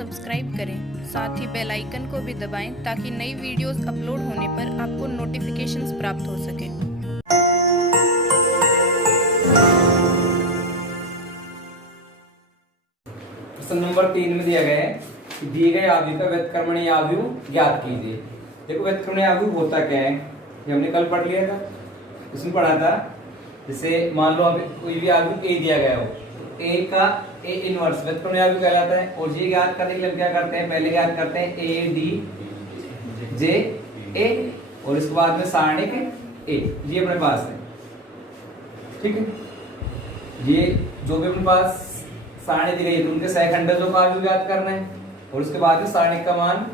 Subscribe करें, साथ ही bell icon को भी दबाएं ताकि नई वीडियोस अपलोड होने पर आपको नोटिफिकेशंस प्राप्त हो सके। प्रश्न नंबर 3 में दिया गया है कि दिए गए आव्यूह का व्युत्क्रमणीय आव्यूह ज्ञात कीजिए। देखो व्युत्क्रमणीय आव्यूह होता क्या है, ये हमने कल पढ़ लिया था, उसमें पढ़ा था। जैसे मान लो अभी कोई भी आव्यूह ए दिया गया हो, ए का ए इनवर्स व्युत्क्रमणीय आव्यूह कहलाता है। और ये ज्ञात करने के लिए क्या करते हैं, पहले ज्ञात करते हैं ए डी जे ए और इसके बाद में सारणिक ए, ये अपने पास है। ठीक है, ये जो भी अपने पास सारणी दी गई है तो उनके सहखंडजों का आव्यूह ज्ञात करना है और उसके बाद में सारणिक का मान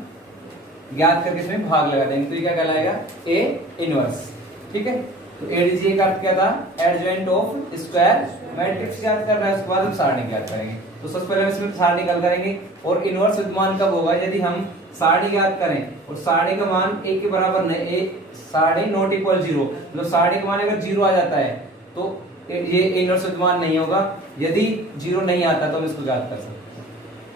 ज्ञात करके इसमें भाग लगा देंगे, तो ये क्या कहलाएगा, ए इनवर्स। ठीक है, तो एडीजे का अर्थ क्या था, एडजॉइंट ऑफ स्क्वायर मैट्रिक्स ज्ञात कर रहा है, उसके बाद हम सारणी ज्ञात करेंगे। तो सबसे पहले हम इसमें सारणी हल करेंगे। और इनवर्स विद्यमान कब होगा, यदि हम सारणी ज्ञात करें और सारणी का मान ए के बराबर नहीं, ए सारणी नॉट इक्वल 0, मतलब सारणी का मान अगर 0 आ जाता है तो ये इनवर्स विद्यमान नहीं होगा। यदि 0 नहीं आता तो हम इसको ज्ञात कर सकते हैं।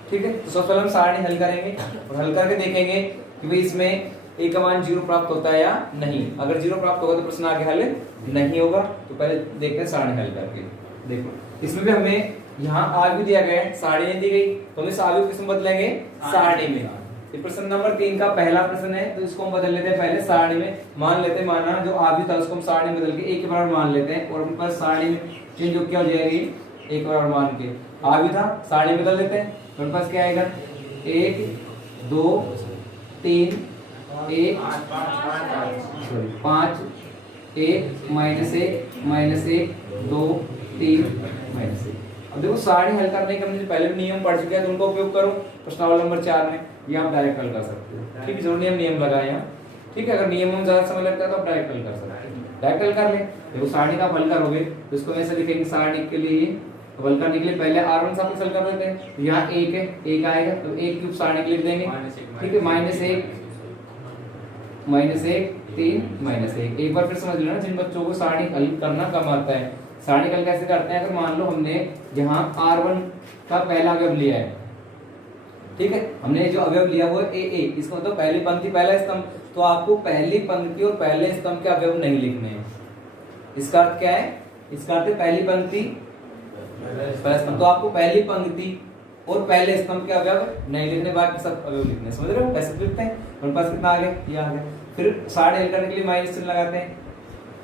ठीक है, तो सबसे पहले हम सारणी हल करेंगे और हल करके देखेंगे कि भाई इसमें ए का मान 0 प्राप्त होता है या नहीं। अगर 0 प्राप्त होगा तो प्रश्न आगे हल नहीं होगा। तो पहले देखते हैं सारणी हल करके। देखो इसमें भी हमें यहाँ आव्यूह दिया गया है, सारणी दी गई, तो हम इस आव्यूह किसमें बदलेंगे, सारणी में। ये प्रश्न नंबर 3 का पहला प्रश्न है, तो इसको हम बदल लेते हैं पहले सारणी में। मान लेते हैं, माना जो आव्यूह था उसको हम सारणी में बदल के ए के बराबर मान लेते हैं और उन पर सारणी में चेंज हो क्या हो जाएगी, ए के बराबर मान के आव्यूह था सारणी में बदल लेते हैं। तो उनके पास क्या आएगा, 1 2 3 1 5 1 -1 2 3 -1। अब देखो सारणी हल करने के हमने पहले भी नियम पढ़ चुके हैं, तो उनका उपयोग करो। प्रश्नावली नंबर 4 में ये आप डायरेक्ट हल कर सकते हो। ठीक है, जरूर नियम लगाए यहाँ। ठीक है, अगर नियम में ज्यादा समय लगता है तो आप डायरेक्ट हल कर सकते हैं, डायरेक्ट हल कर ले। देखो सारणी का हल करोगे तो इसको ऐसे लिखेंगे, सारणी के लिए हल करने के लिए पहले R1 से हल कर लेते हैं। तो यहाँ 1 है, 1 आएगा तो 1 क्यूब सारणी के लिख देंगे। ठीक है, -1 -1 3 -1। एक बार फिर समझ लेना, जिन बच्चों को सारणी हल करना कम आता है, सारणी हल कैसे करते हैं। अगर मान लो हमने यहाँ R1 का पहला अवयव लिया है, ठीक है, हमने जो अवयव लिया वो है ए, इसका मतलब पहली पंक्ति पहला स्तंभ, तो आपको पहली पंक्ति और पहले स्तंभ के अवयव नहीं लिखने हैं। इसका अर्थ क्या है, इसका अर्थ है पहली पंक्ति पहला स्तंभ, तो आपको पहली पंक्ति और पहले स्तंभ के अवयव नहीं लिखने, बाकी सब अवयव लिखने। समझ रहे हो कैसे लिखते हैं। हमारे पास कितना आ गया, ये आ गया। फिर सारणी हल करने के लिए माइनस चिन्ह लगाते हैं।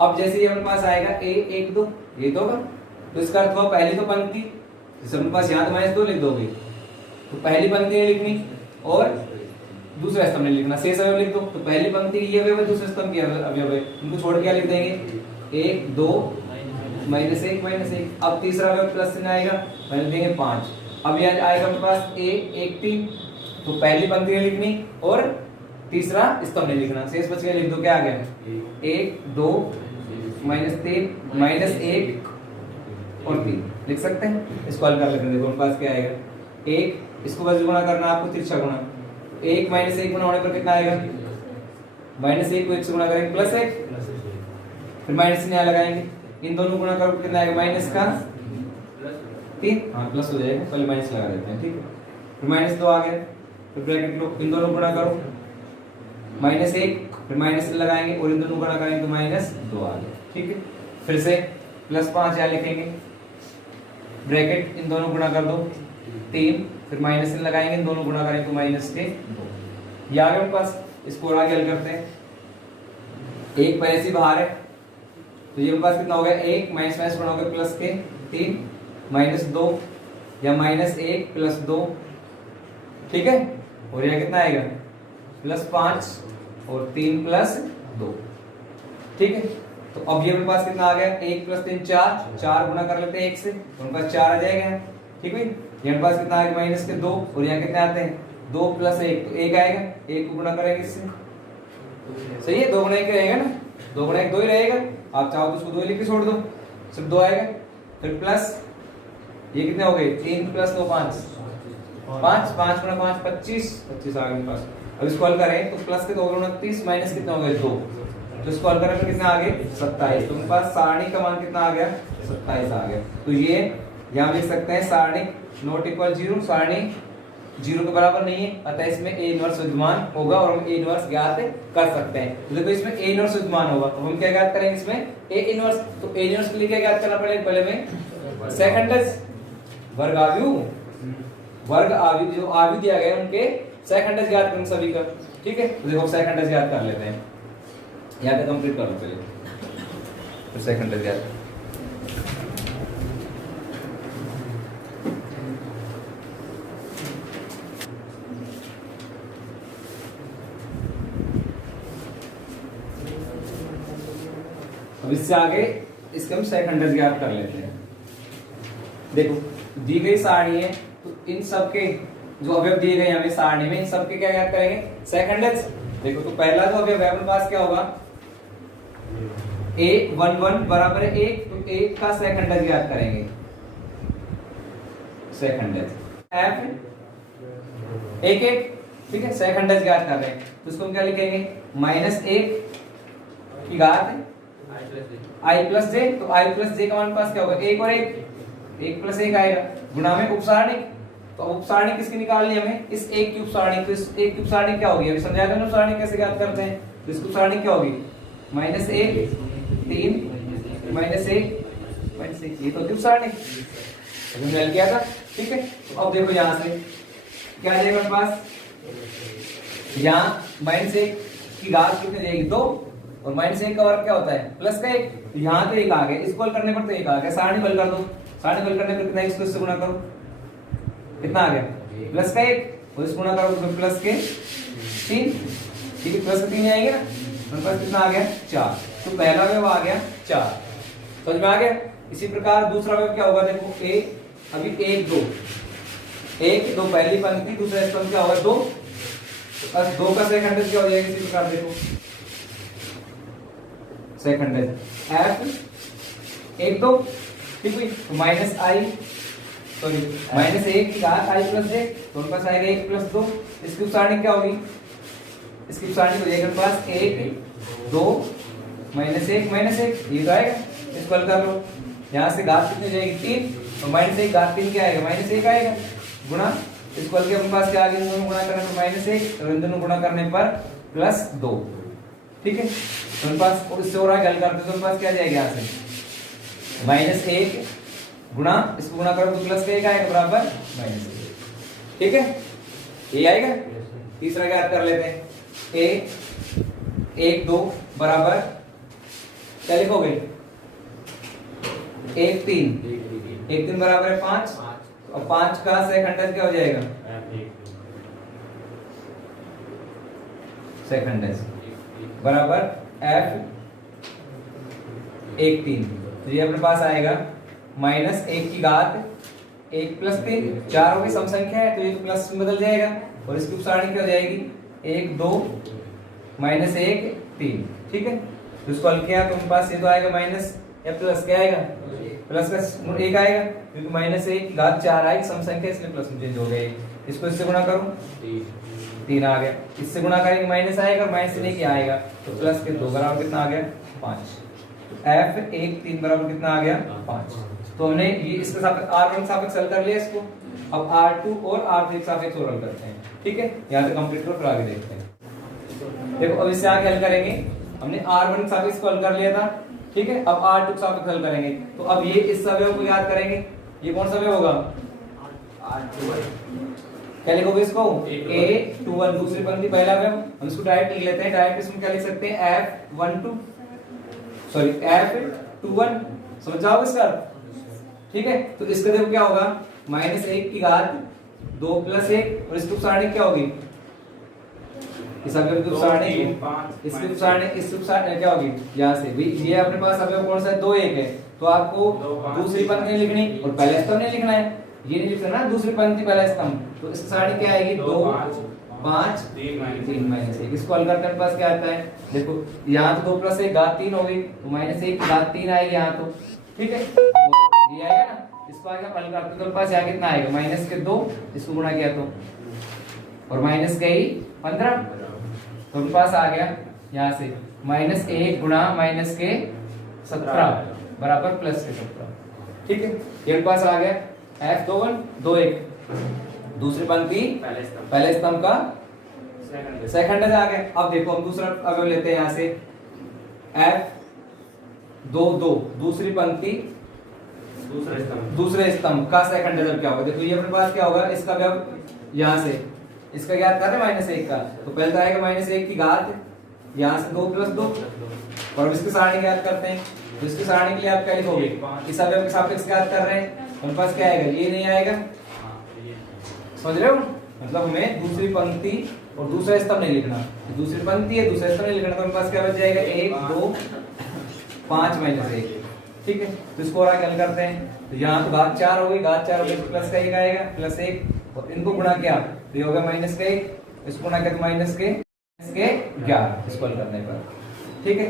अब जैसे ये हमारे पास आएगा ए 1 2, ये तो होगा, तो इसका अर्थ हुआ पहली तो पंक्ति, जैसे हमारे पास यहाँ तो -2 लिख दोगे, तो पहली पंक्ति नहीं लिखनी और दूसरा स्तंभ नहीं लिखना, शेष अवयव लिख दो। तो पहली पंक्ति ये अवयव है, दूसरे स्तंभ के अवयव है, उनको छोड़ के लिख देंगे 1 2 -1 -1। अब तीसरा अवयव प्लस चिन्ह आएगा, पहले देंगे 5। अब यह आएगा हमारे पास ए 1 3, तो पहली पंक्ति नहीं लिखनी और तीसरा स्तंभ नहीं लिखना, शेष बच गया, लिख दो। क्या आ गया, 1 2 -3 -1 और 3 लिख सकते हैं। इसको हल कर लेते हैं। देखो हमारे पास क्या आएगा, 1 इसको बस गुणा करना आपको, तिरछा गुणा 1 -1 गुणा होने पर कितना आएगा, -1 को 1 से गुणा करेंगे +1, फिर माइनस चिन्ह लगाएंगे, इन दोनों गुणा करो कितना आएगा, माइनस का 3, हाँ प्लस हो जाएगा, पहले माइनस लगा देते हैं। ठीक है, फिर -2 आ गया, फिर ब्रैकेट लो, इन दोनों गुणा करो -1, फिर माइनस लगाएंगे और इन दोनों गुणा करेंगे तो -2 आ गया। ठीक है, फिर से +5 यहाँ लिखेंगे, ब्रैकेट इन दोनों गुणा कर दो 3, फिर माइनस चिन्ह लगाएंगे, इन दोनों गुणा करेंगे तो -2। ये आ गया हमारे पास। इसको आगे हल करते हैं। 1 पहले से बाहर है, तो ये हमारे पास कितना हो गया, 1 माइनस गुणा हो गया प्लस के 3 -2 या -1 + 2। ठीक है, और यहाँ कितना आएगा, +5 और 3 + 2। ठीक है, तो अब ये हमारे पास कितना आ गया, 1 + 3 4 गुणा कर लेते हैं 1 से, तो हमारे पास 4 आ जाएगा। ठीक है, यहाँ पास कितना आएगा, -2 और यहाँ कितने आते हैं, 2 + 1 तो 1 आएगा, 1 को गुणा करेंगे इससे, सही है, 2 गुणा 1 रहेगा ना, 2 गुणा 1 2 ही रहेगा। आप चाहो तो उसको 2 लिख के छोड़ दो, सिर्फ 2 आएगा। फिर प्लस ये कितने हो गए, 3 + 2 5 5 5 गुणा 5 25 आ गए पास। अब इसको हल करें तो प्लस के 2 गुणा 30 माइनस कितना हो गया 2, तो इसको हल करने पर कितना आ गया 27। तो मेरे पास सारणी का मान कितना आ गया 27 आ गया। तो ये यहाँ लिख सकते हैं सारणी नॉट इक्वल 0, सारणी जीरो के बराबर नहीं है, अतः इसमें ए इनवर्स विद्यमान होगा और हम ए इनवर्स ज्ञात कर सकते हैं। तो देखो इसमें ए इनवर्स विद्यमान होगा तो हम क्या ज्ञात करेंगे इसमें ए इनवर्स। तो ए इनवर्स के लिए क्या ज्ञात करना पड़ेगा, पहले में सेकंडस वर्ग आव्यूह जो आव्यूह दिया गया है उनके सेकंडस ज्ञात करेंगे सभी का। ठीक है, तो देखो सेकंडस ज्ञात कर लेते हैं, यहाँ तक कंप्लीट कर लो पहले, फिर सेकंडस ज्ञात। अब इससे आगे इसके हम सेकंडस ज्ञात कर लेते हैं। देखो दी गई सारणी है तो इन सब के जो अवयव दिए गए हमें सारणी में, इन सब के क्या ज्ञात करेंगे, सेकंडस। देखो तो पहला जो अवयव है अपने पास क्या होगा, a11 बराबर है 1, तो 1 का सेकंडस ज्ञात करेंगे, सेकंडस f 1 ठीक है, सेकंडस ज्ञात कर रहे हैं तो इसको हम क्या लिखेंगे, -1 की घात i प्लस जे। तो i प्लस जे का मान पास क्या होगा, 1 और 1 प्लस 1 आएगा, गुणा में उपसारणिक। तो उपसारणिक किसकी निकालनी है हमें, इस 1 की उपसारणिक। तो इस 1 की उपसारणिक क्या होगी, अभी समझाया था ना उपसारणिक कैसे ज्ञात करते हैं। तो इसकी उपसारणिक क्या होगी, -1 3 -1 ये तो उपसारणिक अभी मिल गया था। ठीक है, तो अब देखो यहां से क्या आ जाएगा हमारे पास, यहाँ -1 की घात कितनी जाएगी, 2, और -1 का वर्ग क्या होता है, प्लस का 1। तो यहाँ तो 1 आ गया, इसको हल करने पर तो 1 आ गया, सारणी हल कर दो, सारणी हल करने पर कितना, इसको इससे गुणा करो, कितना आ गया, प्लस का 1, और इसको गुणा करो तो प्लस के 3। ठीक है, प्लस के 3 आएंगे ना, तो पास कितना आ गया, 4। तो पहला अवयव आ गया 4, समझ में आ गया। इसी प्रकार दूसरा अवयव क्या होगा, देखो a अभी 1 2 पहली पंक्ति, दूसरा स्तंभ क्या होगा 2, बस 2 का सेकंडस क्या हो जाएगा, इसी प्रकार देखो सेकंडस f 1 2 ठीक है, -1 की घात i प्लस j, तो उनके पास आएगा 1 प्लस 2। इसकी उपसारणिक क्या होगी, इसकी उपसारणिक हो जाएगा पास 1 2 -1 ये तो आएगा, इसको हल कर लो। यहाँ से घात कितनी जाएगी 3, तो -1 घात 3 क्या आएगा, -1 आएगा, गुणा इसको हल के अपने पास क्या आ गया, इन दोनों गुणा करने पर -1 और इन दोनों गुणा करने पर +2। ठीक है, तो उनके पास इससे हो रहा है, हल करते तो उनके पास क्या जाएगा, यहाँ से -1 गुणा इसको गुणा करो तो प्लस का 1 आएगा बराबर -1। ठीक है, ये आएगा। तीसरा ज्ञात कर लेते हैं, a 1 2 बराबर क्या लिखोगे, 1 3 बराबर है 5, और 5 का सेकंडस क्या हो जाएगा, सेकंडस बराबर f 1 3। तो ये अपने पास आएगा -1 की घात 1 प्लस 3, 4 की सम संख्या है तो ये प्लस में बदल जाएगा, और इसकी उपसारणी क्या हो जाएगी 1 2 -1 3। ठीक है, तो इसको हल किया तो हमारे पास ये तो आएगा माइनस या प्लस क्या आएगा, प्लस का 1 आएगा, क्योंकि -1 की घात 4 आएगी सम संख्या, इसलिए प्लस में चेंज हो गई। इसको इससे गुणा करो 3 आ गया, इससे गुणा करेंगे माइनस आएगा, माइनस से लेके आएगा तो प्लस के 2 बराबर कितना आ गया 5। f 1 3 बराबर कितना आ गया 5। तो हमने ये इसके सापेक्ष r1 सापेक्ष हल कर लिया इसको, अब r2 और r3 सापेक्ष और हल करते हैं। ठीक है, यहाँ तक कंप्लीट करो फिर आगे देखते हैं। देखो अब इससे आगे हल करेंगे, हमने r1 सापेक्ष को हल कर लिया था। ठीक है, अब r2 सापेक्ष हल करेंगे, तो अब ये इस अवयव को याद करेंगे, ये कौन सा अवयव होगा, क्या लिखोगे इसको, a21 दूसरी पंक्ति पहला अवयव, हम इसको डायरेक्ट लिख लेते हैं। डायरेक्ट इसमें क्या लिख सकते हैं, f21 समझ जाओगे इसका। ठीक है, तो इसका देखो क्या होगा, -1 की घात 2 + 1, और इसकी उपसारणी क्या होगी, इस अवयव की उपसारणी, इसकी उपसारणी क्या होगी, यहाँ से भी ये अपने पास अवयव कौन सा है, 2 1 है, तो आपको दूसरी पंक्ति नहीं लिखनी और पहला स्तंभ नहीं लिखना है, ये नहीं लिखना ना, दूसरी पंक्ति पहला स्तंभ, तो इसकी सारणी क्या आएगी 2 5 3 -1। इसको हल करने के पास क्या आता है, देखो यहाँ तो 2 + 1 घात 3 हो गई, तो -1 की घात 3 आएगी यहाँ तो। ठीक है, ये आएगा ना, इसको आगे हल करते तो पास यहाँ कितना आएगा, -2 इसको गुणा किया तो, और -15 तो उनके पास आ गया यहाँ से -1 गुणा -17 बराबर +17। ठीक है, ये पास आ गया f21 2 1 दूसरी पंक्ति पहले स्तंभ का सेकंड आ गया। अब देखो हम दूसरा अवयव लेते हैं यहाँ से F 2 2 दूसरी पंक्ति दूसरे स्तंभ का सेकंड जब क्या होगा, देखो ये अपने पास क्या होगा, इसका अवयव यहाँ से इसका ज्ञात कर रहे -1 का, तो पहले तो आएगा -1 की घात यहाँ से 2 + 2 और इसकी सारणी ज्ञात करते हैं। तो इसकी सारणी के लिए आप क्या लिखोगे, इस अवयव के सापेक्ष ज्ञात कर रहे हैं, हमारे पास क्या आएगा, ये नहीं आएगा, समझ रहे हो, मतलब हमें दूसरी पंक्ति और दूसरा स्तंभ नहीं लिखना, दूसरी पंक्ति है दूसरा स्तंभ नहीं लिखना, तो हमारे पास क्या बच जाएगा 1 2 5 -1, ठीक है। तो इसको और आगे हल करते हैं, तो यहाँ तो घात 4 हो गई, घात 4 हो गई तो प्लस का 1 आएगा, +1 और इनको गुणा किया तो ये होगा -1, इसको गुणा किया तो -11 इसको हल करने पर, ठीक है।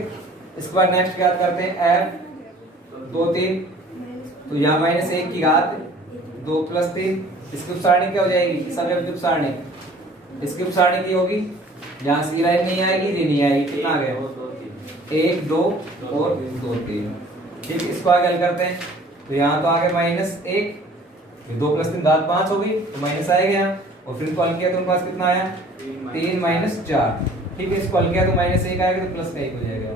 इसके बाद नेक्स्ट याद करते हैं F 2 3, तो यहाँ -1 की घात 2 + 3, इसकी उपसारणी क्या हो जाएगी, इस अवयव की उपसारणी, इसकी उपसारणी की होगी, यहाँ से लाइन नहीं आएगी, ये नहीं आएगी, कितना आ गया 1 2 और 2 3, ठीक है। इसको आगे हल करते हैं, तो यहाँ तो आ गया -1, 2 + 3 घात 5 हो गई तो माइनस आएगा यहाँ, और फिर इसको हल किया तो हमारे पास कितना आया 3 - 4, ठीक है। इसको हल किया तो -1 आएगा तो प्लस का 1 हो जाएगा।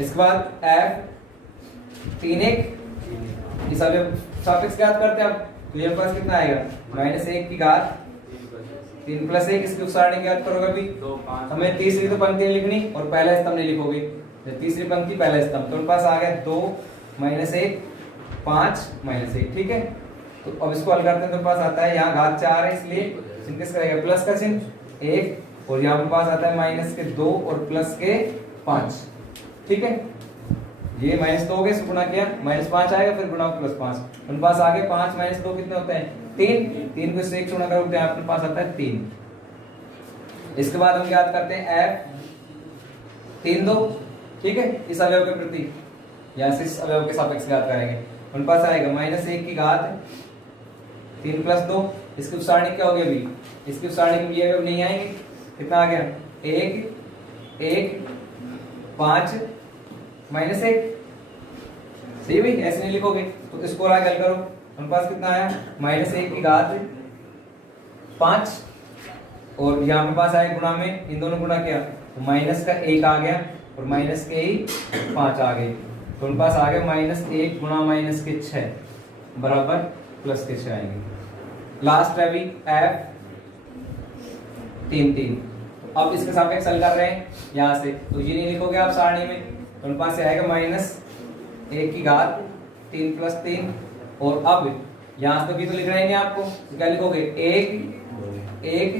इसके बाद F 3 1, इस अवयव सापेक्ष ज्ञात करते हैं अब, तो ये पास कितना आएगा -1 की घात 3 + 1, इसकी उपसारणी ज्ञात करोगे अभी, हमें तीसरी तो पंक्ति नहीं लिखनी और पहला स्तंभ नहीं लिखोगे, तीसरी पंक्ति पहला स्तंभ, तो पास आ गया 2 -1 5 -1, ठीक है। तो अब इसको हल करते हैं तो पास आता है यहाँ घात 4 है, इसलिए चिन्ह किसका रहेगा, प्लस का चिन्ह 1, और यहाँ पर पास आता है -2 और +5, ठीक है। ये -2 हो गए, इसको गुणा किया -5 आएगा, फिर गुणा +5, उन पास आ गए 5 - 2 कितने होते हैं 3 को इससे 1 गुणा करोगे तो आपके पास आता है 3। इसके बाद हम याद करते हैं F 3 2, ठीक है, इस अवयव के प्रति यहाँ से इस अवयव के सापेक्ष ज्ञात करेंगे, उन पास आएगा -1 की घात 3 + 2, इसकी उपसारणी क्या होगी अभी, इसकी उपसारणी में ये अवयव नहीं आएंगे, कितना आ गया 1 1 5 -1, सही भाई, ऐसे नहीं लिखोगे तो इसको आगे हल करो, हमारे पास कितना आया -1 की घात 5, और यहाँ पे पास आया गुणा में, इन दोनों गुणा किया तो माइनस का 1 आ गया और माइनस के ही 5 आ गए, तो उनके पास आ गया -1 गुणा -6 बराबर +6 आएंगे। लास्ट है अभी F 3 3, अब इसके सापेक्ष हल कर रहे हैं यहाँ से, तो ये नहीं लिखोगे आप सारणी में, तो उनके पास आएगा -1 की घात 3 + 3, और अब यहाँ से तो भी तो लिखना ही नहीं आपको, तो क्या लिखोगे 1 1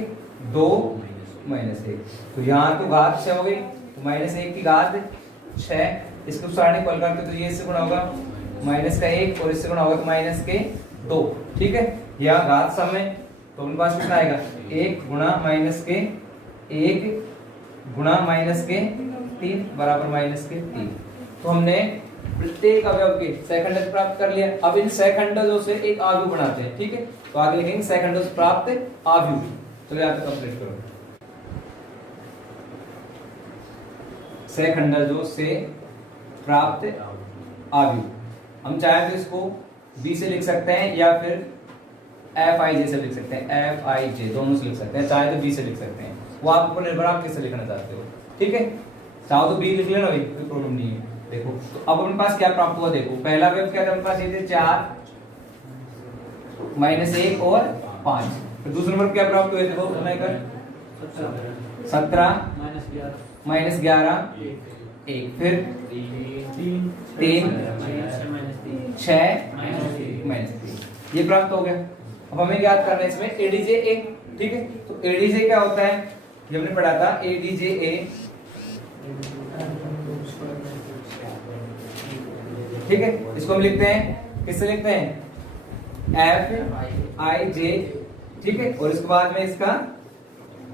2 -1, तो यहाँ तो घात 6 हो गई, तो -1 की घात 6, इसको सारणी को हल करते तो ये इससे गुणा होगा -1 और इससे गुणा होगा तो -2, ठीक है। यहाँ घात सम है तो उनके पास कितना आएगा 1 गुणा -1 गुणा -3 बराबर -3। तो हमने प्रत्येक अवयव के सेकंड प्राप्त कर लिया। अब इन सेकंडों से एक आव्यूह बनाते हैं, ठीक है, तो आगे लिखेंगे सेकंडों से प्राप्त आव्यूह। तो यहाँ पे कंप्लीट करो, सेकंडों से प्राप्त आव्यूह, हम चाहे तो इसको बी से लिख सकते हैं या फिर FIJ से लिख सकते हैं, FIJ दोनों से लिख सकते हैं, चाहे तो बी से लिख सकते हैं, वो आपको निर्भर आप किससे लिखना चाहते हो, ठीक है। चाहो तो बी लिख लेना भाई, कोई प्रॉब्लम नहीं है। देखो तो अब अपने पास क्या प्राप्त हुआ, देखो पहला अवयव क्या था अपने पास, ये थे 4 -1 और 5, फिर दूसरे नंबर क्या प्राप्त हुए, देखो 17 -11 1, फिर 3 6 -3, ये प्राप्त हो गया। अब हमें याद करना है इसमें ADJ-A, ठीक है। तो ADJ क्या होता है, ये हमने पढ़ा था, ADJ-A, ठीक है। इसको हम लिखते हैं, किससे लिखते हैं FIJ, ठीक है, और इसके बाद में इसका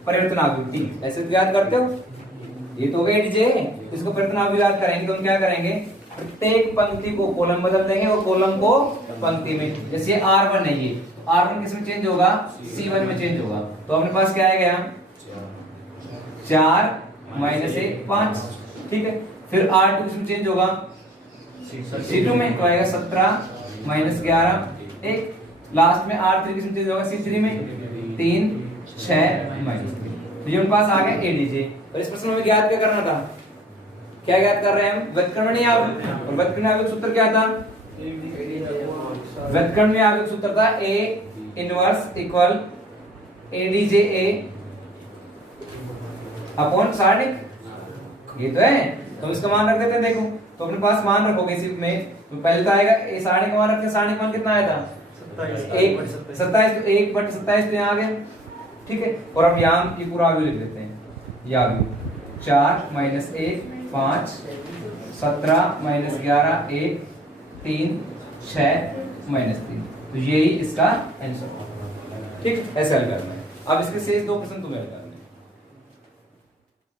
परिवर्तन आव्यूह T, ऐसे तो याद करते हो, ये तो हो गया ADJ, इसको परिवर्तन आव्यूह याद करेंगे तो हम क्या करेंगे, प्रत्येक पंक्ति को कॉलम बदल देंगे और कॉलम को पंक्ति में, जैसे ये R1 है, ये R1 किस में चेंज होगा, C1 में चेंज होगा, तो अपने पास क्या आएगा 4 -1 5, ठीक है। फिर R2 किस में चेंज होगा, C2 में, तो आएगा 17 -11 1, लास्ट में R3 किस में चेंज होगा, C3 में 3 6 माइनस 3। तो ये हमारे पास आ गया ADJ। और इस प्रश्न में ज्ञात क्या करना था, क्या ज्ञात कर रहे हैं हम, व्युत्क्रमणीय आवयव। और व्युत्क्रमणीय आवयव सूत्र क्या था, व्युत्क्रमणीय आवयव सूत्र था A inverse equal ADJA upon सारणिक। ये तो है, तो इसका मान रख देते हैं। देखो तो अपने पास मान रखोगे इसी में, तो पहले तो आएगा ए सारणिक का मान रखते हैं। सारणिक मान कितना आया था 27, तो 1/27 तो यहाँ आ गया, ठीक है। और अब यहाँ ये पूरा आगे लिख लेते हैं, ये आगे 4 - 1 5 17 - 11 1 3 6 -3। तो यही इसका आंसर, ठीक। ऐसे हल करना है। अब इसके शेष 2 प्रश्न तुम्हें